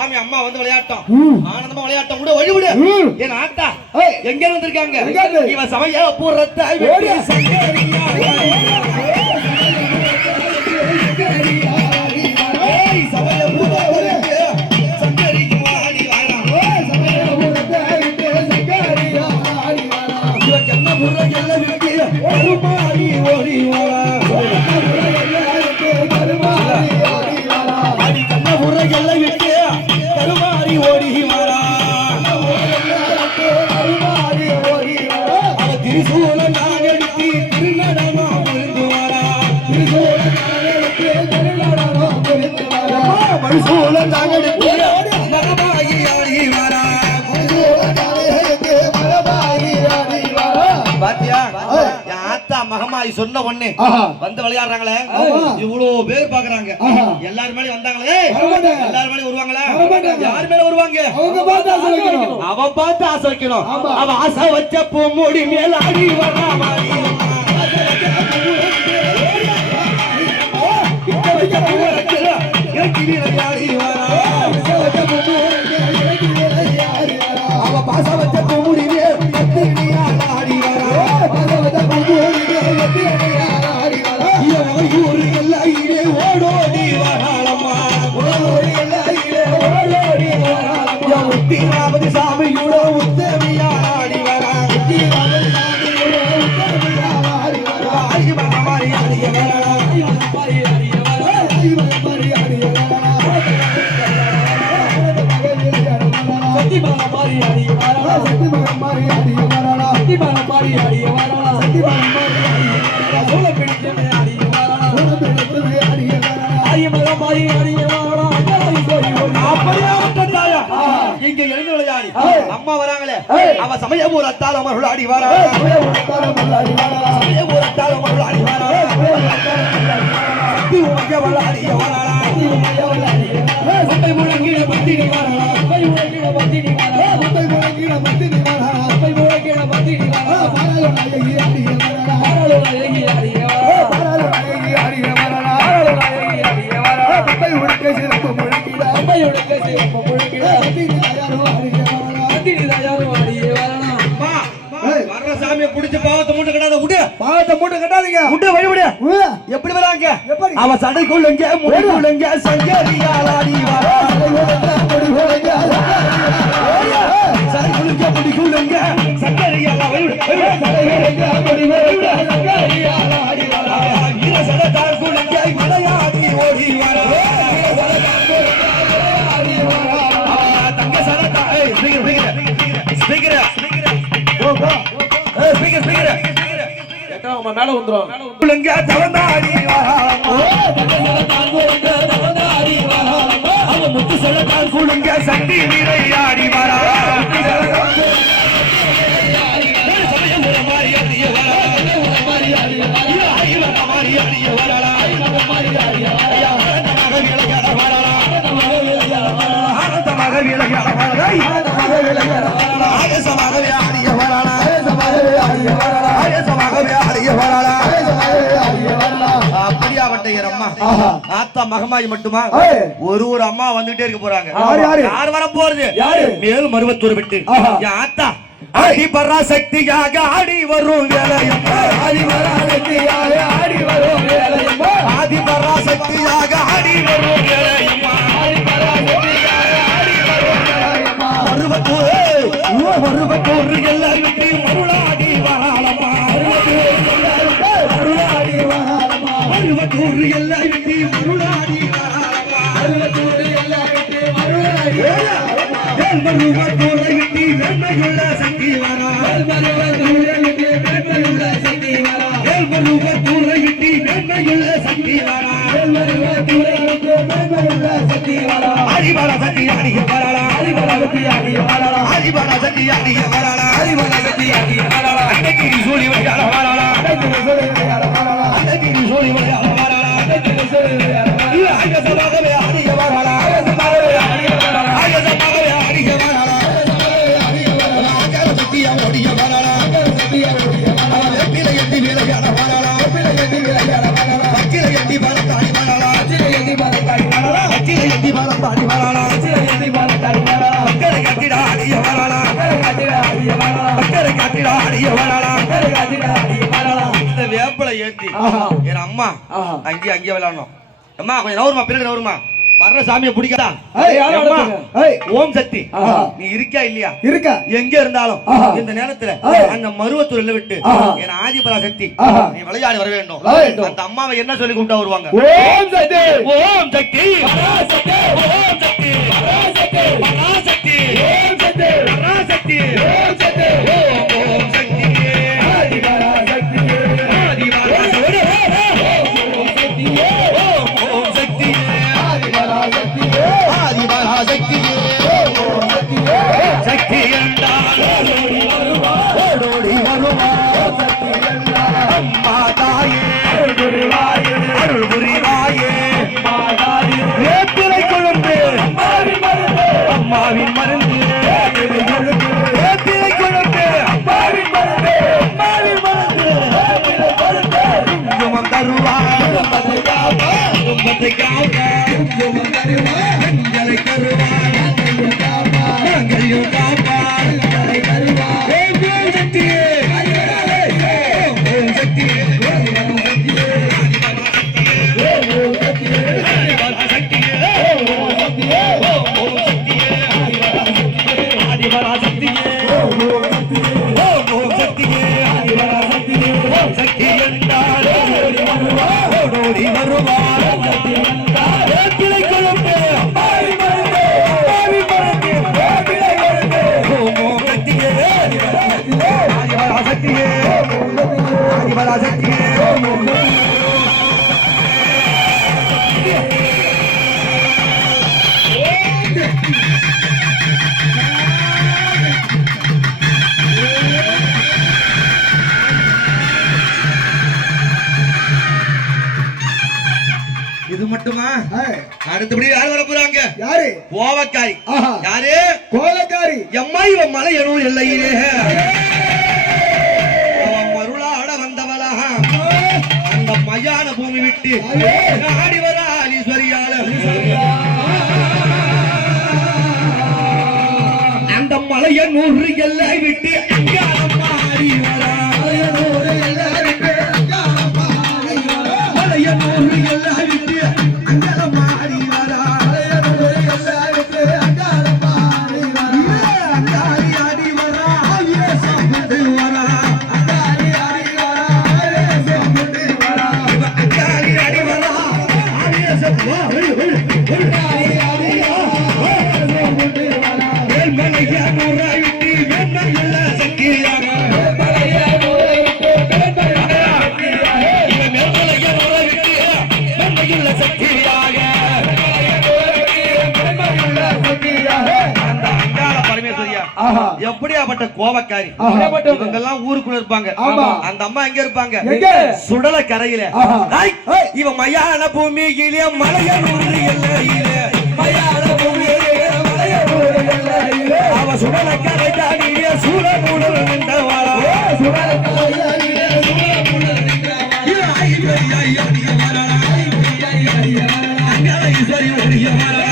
சாமி அம்மா வந்து விளையாட்டம் ஆனந்தமா விளையாட்டம் கூட வழிவிடு என் ஆத்தா எங்க வந்திருக்காங்க இவன் சமைய பூரத்தை மகமாய் சொன்ன உடனே வந்து விளையாடுறாங்களே இவ்வளவு பேர் பாக்குறாங்க எல்லாரும் மேலே வந்தாங்களே எல்லாரும் மேலே வருவாங்களா யார் மேல வருவாங்க அவன் பார்த்து ஆசை வைக்கணும் அவன் ஆசை வச்ச பூ மூடி மேல ஆடி வராமாடி அவன் பாச வச்ச பூ மூடி ஆடி வரா ஓடோடி வராளம்மா முத்திராமதி சாமியோட உத்தமியாடி வரா இங்க எழுந்து விளையாடி அம்மா வராங்களே அவ சமயபுரத்தால் அமர்கள் ஆடி வாரா சமயபுரத்தால் அமர்கள் ஆடி வாரா முழங்கிட பத்தினி வாரா சாமியை புடிச்சு பாவத்தை மூட்டை கட்டாத விடு பாவத்தை மூட்டை கட்டாதீங்க விட்டு வழிவிடு எப்படி வராங்க அவன் சடைக்குள்ளங்க முடிக்குள்ளங்க சங்கரியாலாடி வரா சடைக்குள்ளங்க முடிக்குள்ளங்க சங்கரியாலா சடத்தாக்குள்ளங்க விளையாடி ஓடி வரா தங்க சடத்தா மேல வந்துரும் முத்து செல்லத்தால் கூடுங்க சக்தி நீரையாடி வரா ஆத்தா மகமாயி மட்டுமா ஒரு அம்மா வந்துட்டே இருக்க போறாங்க யார் வர போறது மேலும் மருவத்தூர் விட்டு ஆத்தா ஆடி பராசக்தியாக ஆடி வரும் வேலையம் ஆதி பராசக்தியாக ஆடி வரும் வேலையம் ஆதி பராசக்தியாக ஆடி வரும் வேலையம் மருவத்தூர் எல்லாம் விட்டு மருளாடி வராளம்மா மருளாடி வராளம்மா மருவத்தூர் எல்லாம் விட்டு மருளாடி வராளம்மா மருவத்தூர் எல்லாம் விட்டு மருளாடி மருவத்தூரை விட்டு வெண்மையுள்ள சக்தி வரா மருவத்தூரை விட்டு வெண்மையுள்ள சக்தி வரா மருவத்தூரை விட்டு வெண்மையுள்ள சக்தி வரா மருவத்தூரை விட்டு வெண்மையுள்ள சக்தி வரா ஹரிபர சக்தி ஆடிய வரலா ஹரிபர சக்தி ஆடிய வரலா ஹரிபர சக்தி ஆடிய வரலா ஹரிபர சக்தி ஆடிய வரலா அன்னைக்கு சூழி வரையால வரலா அன்னைக்கு சூழி வரையால வரலா அன்னைக்கு சூழி வரையால வரலா அன்னைக்கு சூழி வரையால வரலா ஆய சபாகவே ஆடிய வரலா ஆய சபாகவே ஆடிய வரலா ஆய சபாகவே ஆடிய வரலா ஆய சக்தி ஆடிய வரலா ஆய சக்தி ஆடிய வரலா வெப்பிலை எட்டி விளையாட வரலா வெப்பிலை எட்டி விளையாட வரலா வக்கிலை எட்டி பலத்தாடி வரலா வக்கிலை எட்டி பலத்தாடி வரலா வக்கிலை எட்டி பலத்தாடி வரலா வக்கிலை எட்டி வரலாம் இந்த வேப்பலை ஏத்தி என் அம்மா அங்கேயே விளையாடணும். அம்மா கொஞ்சம் நவருமா, பின்னாடி நவருமா. வர்ற சாமியை பிடிக்காதா? ஓம் சக்தி நீ இருக்கா இல்லையா? இருக்கா. எங்க இருந்தாலும் இந்த நேரத்துல அந்த மருவத்தூர்ல விட்டு என் ஆதிபரா சக்தி நீ விளையாடி வர வேண்டும். அந்த அம்மாவை என்ன சொல்லி கூப்பிட்டா வருவாங்க? ஓம் சக்தி, ஓம் சக்தி, பராசக்தி, ஓம் சக்தி, பராசக்தி, பராசக்தி, ஓம் சக்தி, பராசக்தி, ஓம் சக்தி, ஓம் சக்தி, ஆதிபரா சக்தி, ஆதிபரா சக்தி, ஓம் சக்தி, ஓம் சக்தி, ஆதிபரா சக்தி, ஆதிபரா சக்தி, ஓம் சக்தி, சக்தி என்றால் ஓடோடி வருவார், ஓடோடி வருவார், சக்தி என்றால் அம்மா தாயே புரிவாயே, அருள் புரிவாயே, அம்மா தாயே வேப்பிலை கொழுந்து அம்மாவின் மருந்து, வேப்பிலை கொழுந்து அம்மாவின் மருந்து, அம்மாவின் மருந்து, குங்குமம் தருவார், குங்குமத்தை காப்பார், குங்குமம் தருவார், மஞ்சளை தருவார், மஞ்சளையும் காப்பார், ஓம் சக்தியே, ஓம் சக்தியே, சக்தி என்றால் ஓடோடி வருவார், வேப்பிலை கொழுந்து அம்மாவின் மருந்து, அம்மாவின் மருந்து, வேப்பிலை கொழுந்து, ஓம் சக்தியே, ஆதிபரா சக்தியே, ஆதிபரா சக்தியே, இது மட்டுமா? அடுத்தபடி யார் வர போறாங்க? யாரு? கோவக்காரி. யாரு? கோலக்காரி. எம்மா இவ மலையனூர் எல்லையிலே மருளாட வந்தவளா அந்த மயான பூமி விட்டு ஆடி வர ஈஸ்வரியால அந்த மலையனூர் எல்லை விட்டு அங்காளம்மா ஆடி வரா, மலையனூர் எல்லை விட்டு அங்காளம்மா ஆடி வரா, மலையனூர் எல்லை விட்டு அங்காளம்மா ஆடி வரா, மலையனூர் எல்லை விட்டு அங்காளம்மா ஆடி வரா, அங்காளி ஆடி வரா, ஆவியே சாப்பிட்டு வரா, அங்காளி ஆடி வரா, ஆவியே சாப்பிட்டு வரா, அங்காளி ஆடி வரா, ஆவியே சாப்பிட்டு வரா, அங்காளி ஆடி வரா, வேல்மலையனூரை விட்டு வேண்மையுள்ள சக்தியாக, வேல்மலையனூரை விட்டு வேல்மலையனூரை விட்டு வேண்மையுள்ள சக்தியாக, அந்த அங்காள பரமேஸ்வரியா எப்படியாப்பட்ட கோபக்காரி. இவங்க எல்லாம் ஊருக்குள்ள இருப்பாங்க. அந்த அம்மா எங்க இருப்பாங்க? சுடல கரையில. இவன் மயான பூமியிலே மலையனூர் எல்லையிலே, மயான பூமியிலே மலையனூர் எல்லையிலே அவ சுடல கரை தானியே சூழமுடல் நின்றவாளா, சுடல கரையிலே சூழமுடல் நின்றவாளா, அங்காள ஈஸ்வரி வரா,